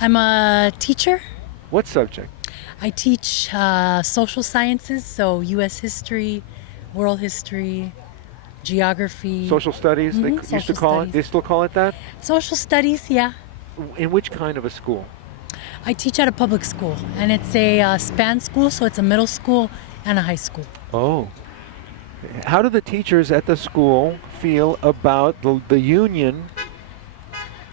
I'm a teacher. What subject? I teach social sciences, so U.S. history, world history, geography, Social studies, they used to social call it. studies. They still call it that? Social studies, yeah. In which kind of a school? I teach at a public school, and it's a span school, so it's a middle school and a high school. Oh. How do the teachers at the school feel about the union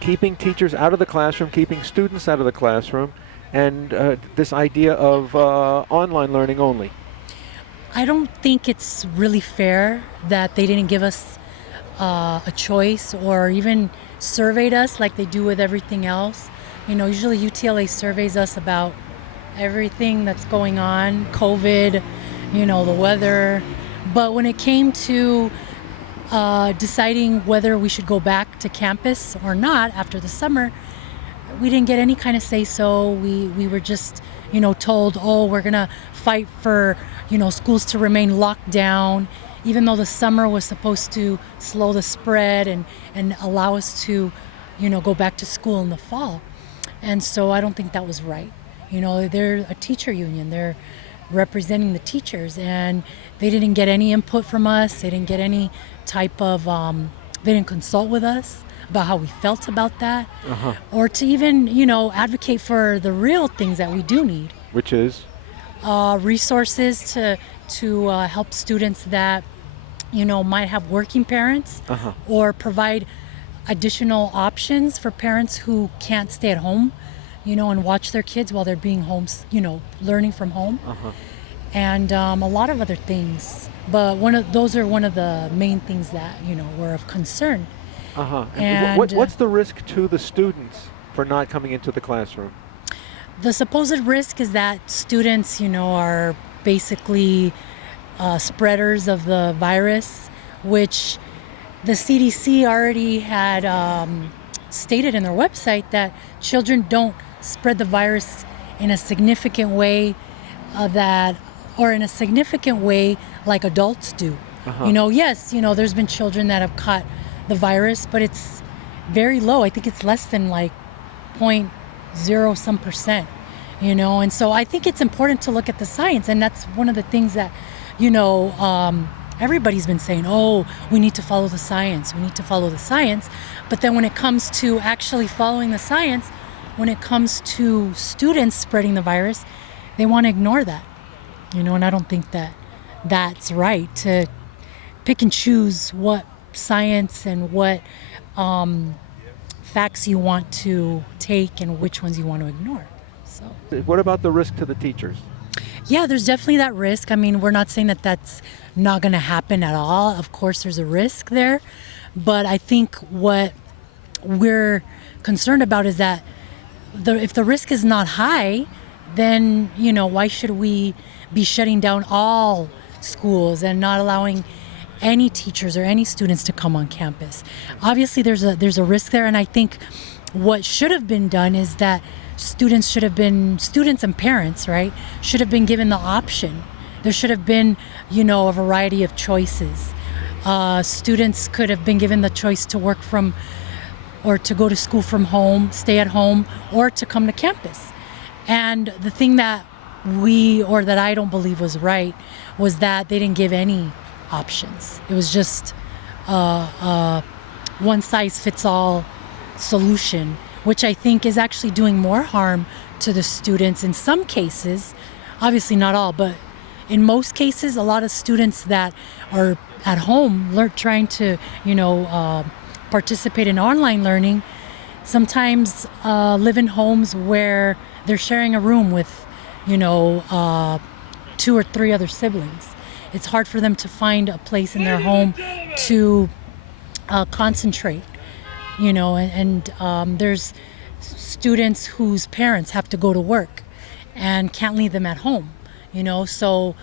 keeping teachers out of the classroom, keeping students out of the classroom, and this idea of online learning only? I don't think it's really fair that they didn't give us a choice or even surveyed us like they do with everything else. Usually UTLA surveys us about everything that's going on, COVID, the weather. But when it came to deciding whether we should go back to campus or not after the summer, we didn't get any kind of say so. We were just, told, oh, we're going to fight for, schools to remain locked down, even though the summer was supposed to slow the spread and allow us to, go back to school in the fall. And so I don't think that was right. They're a teacher union. They're representing the teachers, and they didn't get any input from us. They didn't get any type of, they didn't consult with us about how we felt about that, or to even, advocate for the real things that we do need. Which is? Resources to help students that, might have working parents, or provide additional options for parents who can't stay at home, and watch their kids while they're being homes, learning from home, and a lot of other things. But those are one of the main things that were of concern. And what's the risk to the students for not coming into the classroom? The supposed risk is that students, are basically spreaders of the virus, which the CDC already had stated in their website that children don't spread the virus in a significant way in a significant way like adults do. Yes, there's been children that have caught the virus, but it's very low. I think it's less than like 0.0 some percent, and so I think it's important to look at the science, and that's one of the things that, everybody's been saying, oh, we need to follow the science, but then when it comes to actually following the science, when it comes to students spreading the virus, they want to ignore that, and I don't think that that's right to pick and choose what science and what facts you want to take and which ones you want to ignore. So, what about the risk to the teachers? yeah, there's definitely that risk. I mean, we're not saying that that's not going to happen at all. Of course, there's a risk there. But I think what we're concerned about is that if the risk is not high, then, why should we be shutting down all schools and not allowing any teachers or any students to come on campus? Obviously, there's a risk there, and I think what should have been done is that students and parents, right, should have been given the option. There should have been, a variety of choices. Students could have been given the choice to work from or to go to school from home, stay at home, or to come to campus. And the thing that I don't believe was right was that they didn't give any options. It was just a one-size-fits-all solution, which I think is actually doing more harm to the students in some cases. Obviously not all, but in most cases, a lot of students that are at home trying to, participate in online learning sometimes live in homes where they're sharing a room with, 2 or 3 other siblings. It's hard for them to find a place in their home to concentrate, and there's students whose parents have to go to work and can't leave them at home, so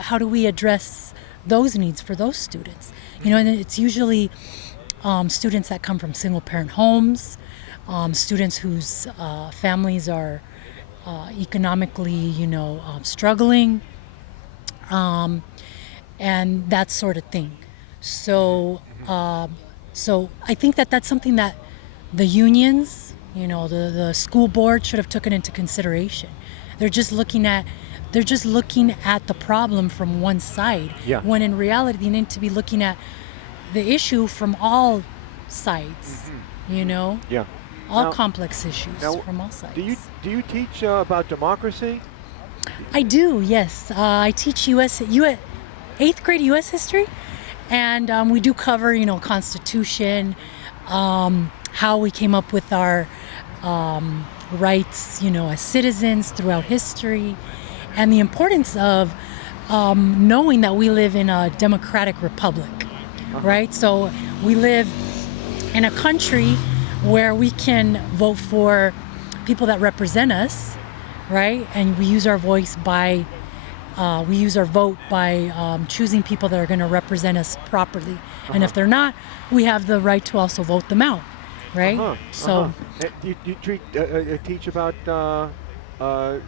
how do we address those needs for those students? And it's usually students that come from single parent homes, students whose families are economically, struggling, and that sort of thing. So I think that that's something that the unions The school board should have taken into consideration. They're just looking at the problem from one side, Yeah. when in reality they need to be looking at the issue from all sides. Yeah. All Now- complex issues now, from all sides. Do you teach about democracy? I do, yes. I teach U.S. 8th grade U.S. history, and we do cover, Constitution, how we came up with our rights, as citizens throughout history, and the importance of knowing that we live in a democratic republic, right? So we live in a country where we can vote for people that represent us, right? And we use our vote by choosing people that are going to represent us properly. And if they're not, we have the right to also vote them out, right? So You teach about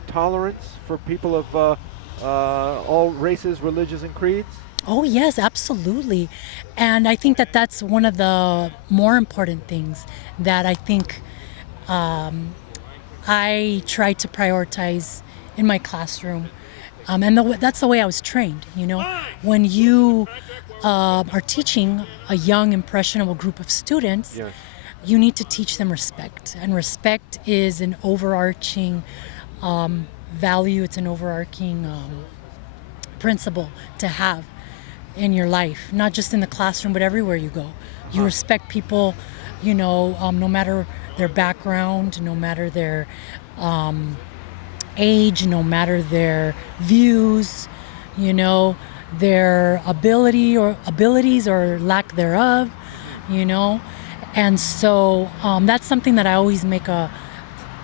tolerance for people of all races, religions, and creeds? oh yes, absolutely. And I think that that's one of the more important things that I think I try to prioritize in my classroom. That's the way I was trained, When you are teaching a young, impressionable group of students, Yes. you need to teach them respect. And respect is an overarching value, it's an overarching principle to have in your life, not just in the classroom, but everywhere you go. You respect people, no matter their background, no matter their age, no matter their views, their abilities or lack thereof, And so that's something that I always make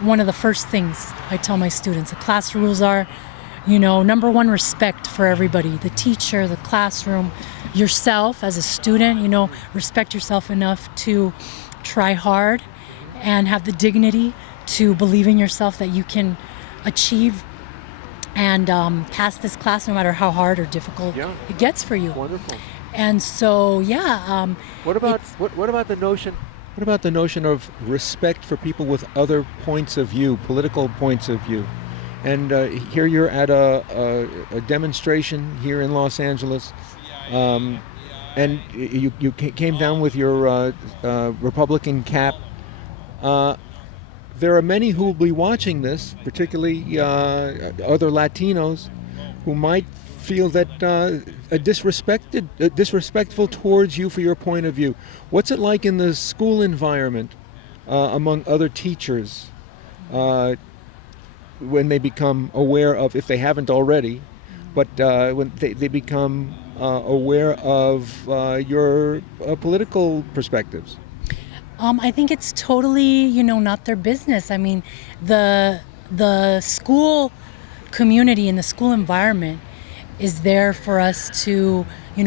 one of the first things I tell my students. The class rules are, number one, respect for everybody, the teacher, the classroom, yourself as a student, respect yourself enough to try hard and have the dignity to believe in yourself that you can achieve and pass this class no matter how hard or difficult it gets for you. Wonderful. And so, What about the notion? What about the notion of respect for people with other points of view, political points of view? And here you're at a demonstration here in Los Angeles, and you came down with your Republican cap. There are many who will be watching this, particularly other Latinos, who might feel that disrespectful towards you for your point of view. What's it like in the school environment among other teachers when they become aware of, if they haven't already, but when they become aware of your political perspectives? I think it's totally, not their business. I mean, the school community and the school environment is there for us to,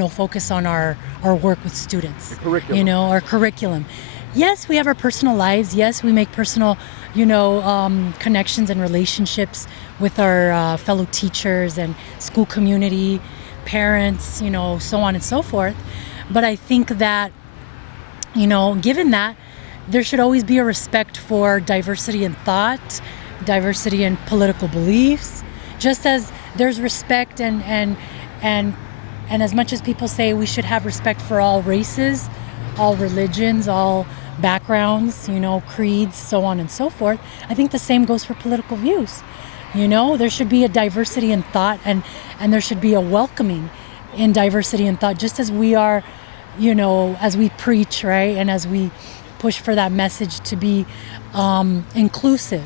focus on our work with students. The curriculum. Our curriculum. Yes, we have our personal lives. Yes, we make personal, connections and relationships with our fellow teachers and school community, parents, so on and so forth. But I think that, given that, there should always be a respect for diversity in thought, diversity in political beliefs, just as there's respect and as much as people say we should have respect for all races, all religions, all backgrounds, creeds, so on and so forth. I think the same goes for political views. There should be a diversity in thought and there should be a welcoming in diversity in thought, just as we are, as we preach, right? And as we push for that message to be inclusive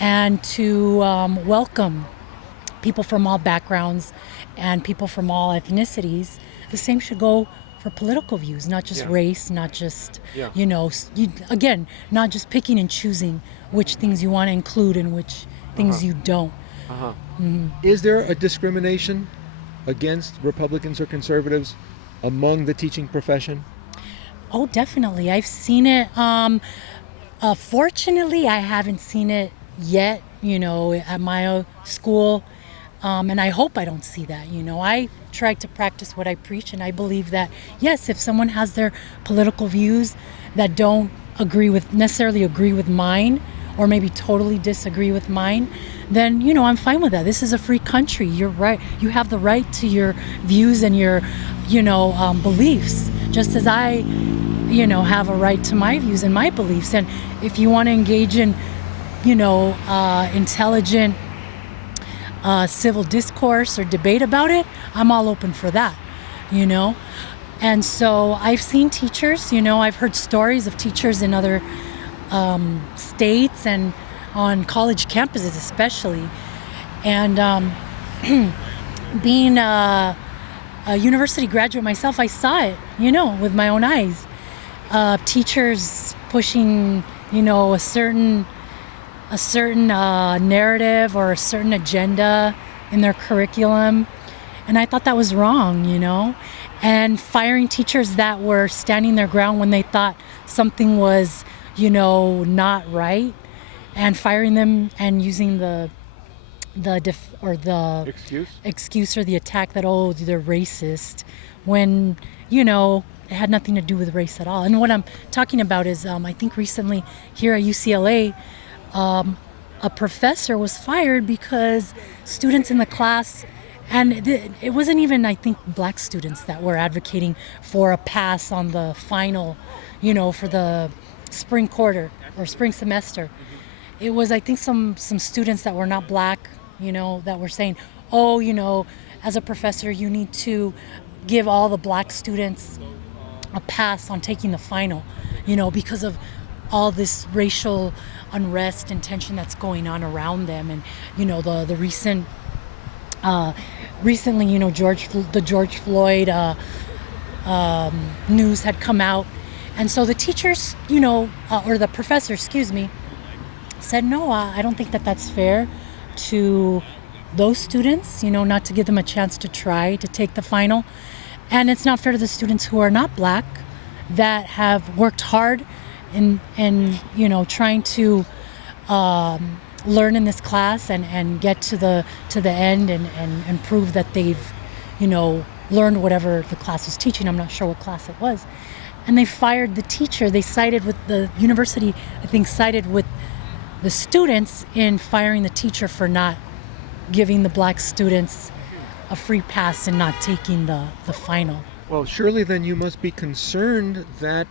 and to welcome people from all backgrounds and people from all ethnicities. The same should go for political views, not just race, not just, again, not just picking and choosing which things you want to include and which things you don't. Is there a discrimination against Republicans or conservatives among the teaching profession? Oh, definitely. I've seen it. Fortunately, I haven't seen it yet, at my school. And I hope I don't see that. I try to practice what I preach, and I believe that, yes, if someone has their political views that don't necessarily agree with mine, or maybe totally disagree with mine, then I'm fine with that. This is a free country. You're right. You have the right to your views and your beliefs, just as I have a right to my views and my beliefs. And if you want to engage in intelligent civil discourse or debate about it, I'm all open for that, And so I've seen teachers, I've heard stories of teachers in other states and on college campuses especially. And being a university graduate myself, I saw it, with my own eyes. Teachers pushing, a certain narrative or a certain agenda in their curriculum. And I thought that was wrong, and firing teachers that were standing their ground when they thought something was, not right, and firing them and using the excuse or the attack that, oh, they're racist, when, it had nothing to do with race at all. And what I'm talking about is, I think recently here at UCLA, a professor was fired because students in the class, and it wasn't even, I think, black students that were advocating for a pass on the final, for the spring quarter or spring semester. It was, I think, some students that were not black, that were saying, oh, as a professor, you need to give all the black students a pass on taking the final, because of all this racial unrest and tension that's going on around them. And, the recently, the George Floyd news had come out. And so the teachers, or the professor, said, no, I don't think that that's fair to those students, not to give them a chance to try to take the final. And it's not fair to the students who are not black, that have worked hard in trying to learn in this class and get to the end and prove that they've learned whatever the class was teaching. I'm not sure what class it was. And they fired the teacher. They sided with the university, I think, sided with the students in firing the teacher for not giving the black students a free pass and not taking the final. Well, surely then you must be concerned that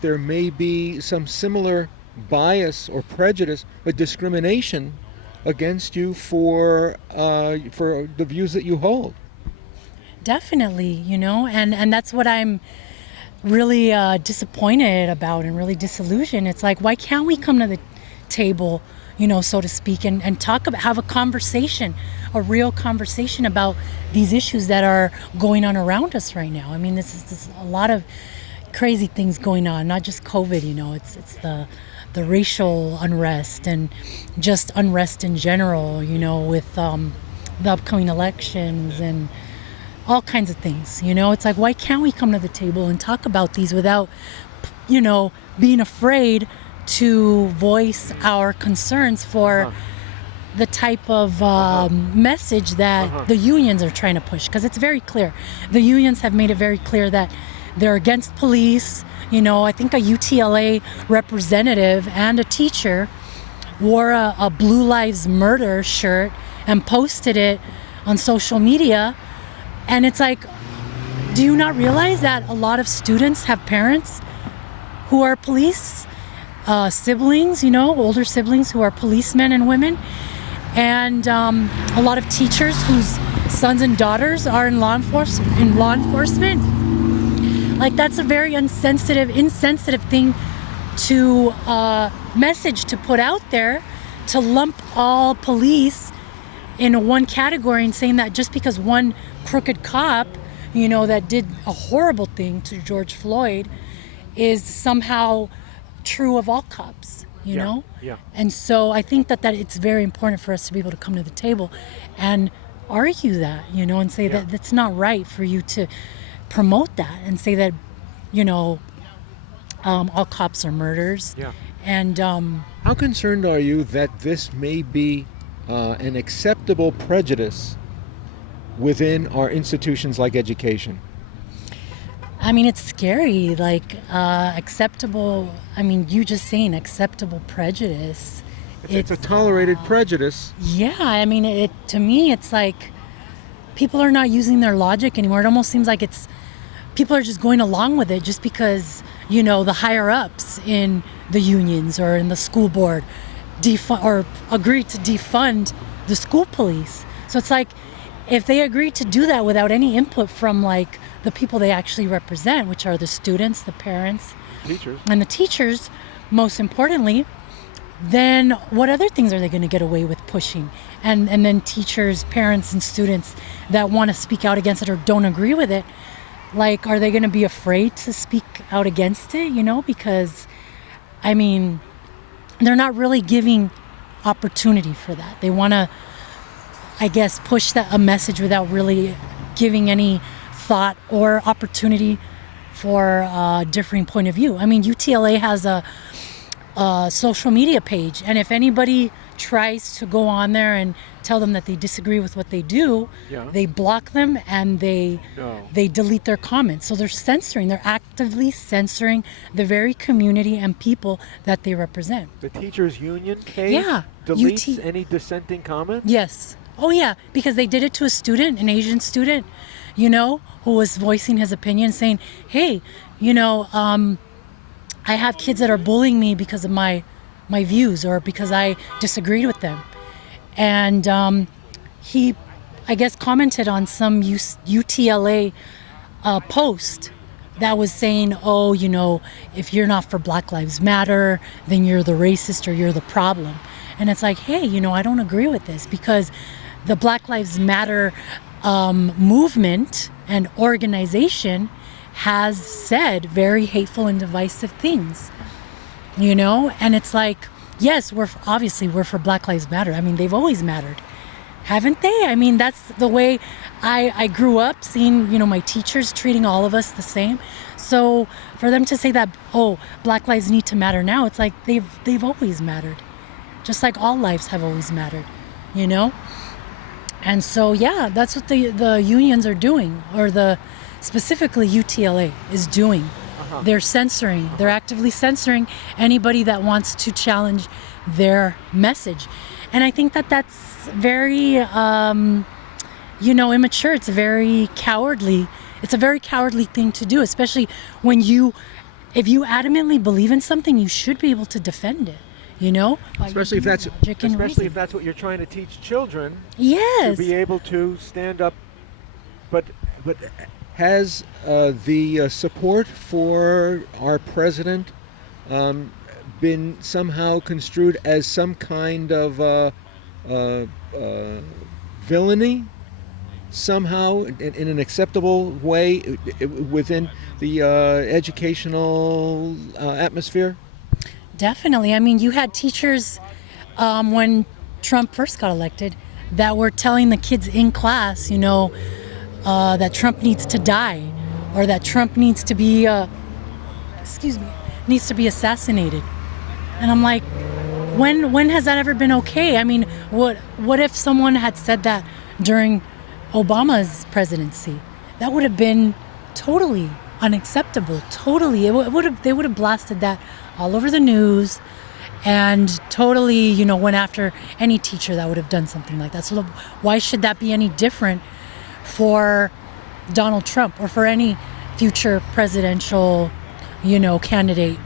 there may be some similar bias or prejudice or discrimination against you for the views that you hold. Definitely, and that's what I'm really disappointed about and really disillusioned. It's like, why can't we come to the table, so to speak, and talk about, have a conversation, a real conversation about these issues that are going on around us right now. I mean, this is a lot of crazy things going on, not just COVID, it's the racial unrest and just unrest in general, with the upcoming elections and all kinds of things. It's like, why can't we come to the table and talk about these without, being afraid to voice our concerns for the type of message that the unions are trying to push? Because it's very clear. The unions have made it very clear that they're against police. I think a UTLA representative and a teacher wore a Blue Lives Murder shirt and posted it on social media. And it's like, do you not realize that a lot of students have parents who are police siblings, older siblings who are policemen and women, and a lot of teachers whose sons and daughters are in law enforcement. Like, that's a very insensitive thing to message to put out there, to lump all police in one category and saying that just because one crooked cop, that did a horrible thing to George Floyd is somehow true of all cops, know? Yeah. And so I think that it's very important for us to be able to come to the table and argue that, and say that that's not right for you to promote that and say that, all cops are murderers. Yeah. And how concerned are you that this may be an acceptable prejudice within our institutions like education? I mean, it's scary. Like acceptable. I mean, you just saying acceptable prejudice. It's a tolerated prejudice. Yeah. I mean, it to me, it's like people are not using their logic anymore. It almost seems like it's people are just going along with it just because the higher ups in the unions or in the school board or agree to defund the school police. So it's like if they agree to do that without any input from like the people they actually represent, which are the students, the parents, Teachers. and the teachers, most importantly, then what other things are they going to get away with pushing? And then teachers, parents, and students that want to speak out against it or don't agree with it, like, are they going to be afraid to speak out against it? Because, I mean, they're not really giving opportunity for that. They want to, I guess, push a message without really giving any thought or opportunity for a differing point of view. I mean, UTLA has a social media page, and if anybody tries to go on there and tell them that they disagree with what they do, they block them and they delete their comments. So they're actively censoring the very community and people that they represent. The teachers union page deletes any dissenting comments? Yes. Oh yeah, because they did it to a student, an Asian student, who was voicing his opinion, saying, hey, I have kids that are bullying me because of my views or because I disagreed with them. And he, I guess, commented on some UTLA post that was saying, oh, if you're not for Black Lives Matter, then you're the racist or you're the problem. And it's like, hey, I don't agree with this because the Black Lives Matter movement and organization has said very hateful and divisive things, and it's like, yes, we're for Black Lives Matter. I mean, they've always mattered, haven't they? I mean, that's the way I grew up seeing, my teachers treating all of us the same. So for them to say that, oh, Black lives need to matter now, it's like they've always mattered, just like all lives have always mattered, And so, yeah, that's what the unions are doing, or specifically UTLA is doing. They're actively censoring anybody that wants to challenge their message. And I think that that's very, immature. It's a very cowardly thing to do, especially when if you adamantly believe in something, you should be able to defend it. Especially if that's what you're trying to teach children. Yes. To be able to stand up. But has the support for our president been somehow construed as some kind of villainy, somehow in an acceptable way within the educational atmosphere? Definitely. I mean, you had teachers when Trump first got elected that were telling the kids in class, that Trump needs to die, or that Trump needs to be assassinated. And I'm like, when has that ever been okay? I mean, what if someone had said that during Obama's presidency? That would have been totally unacceptable. Totally, they would have blasted that all over the news, and totally, went after any teacher that would have done something like that. So why should that be any different for Donald Trump or for any future presidential, candidate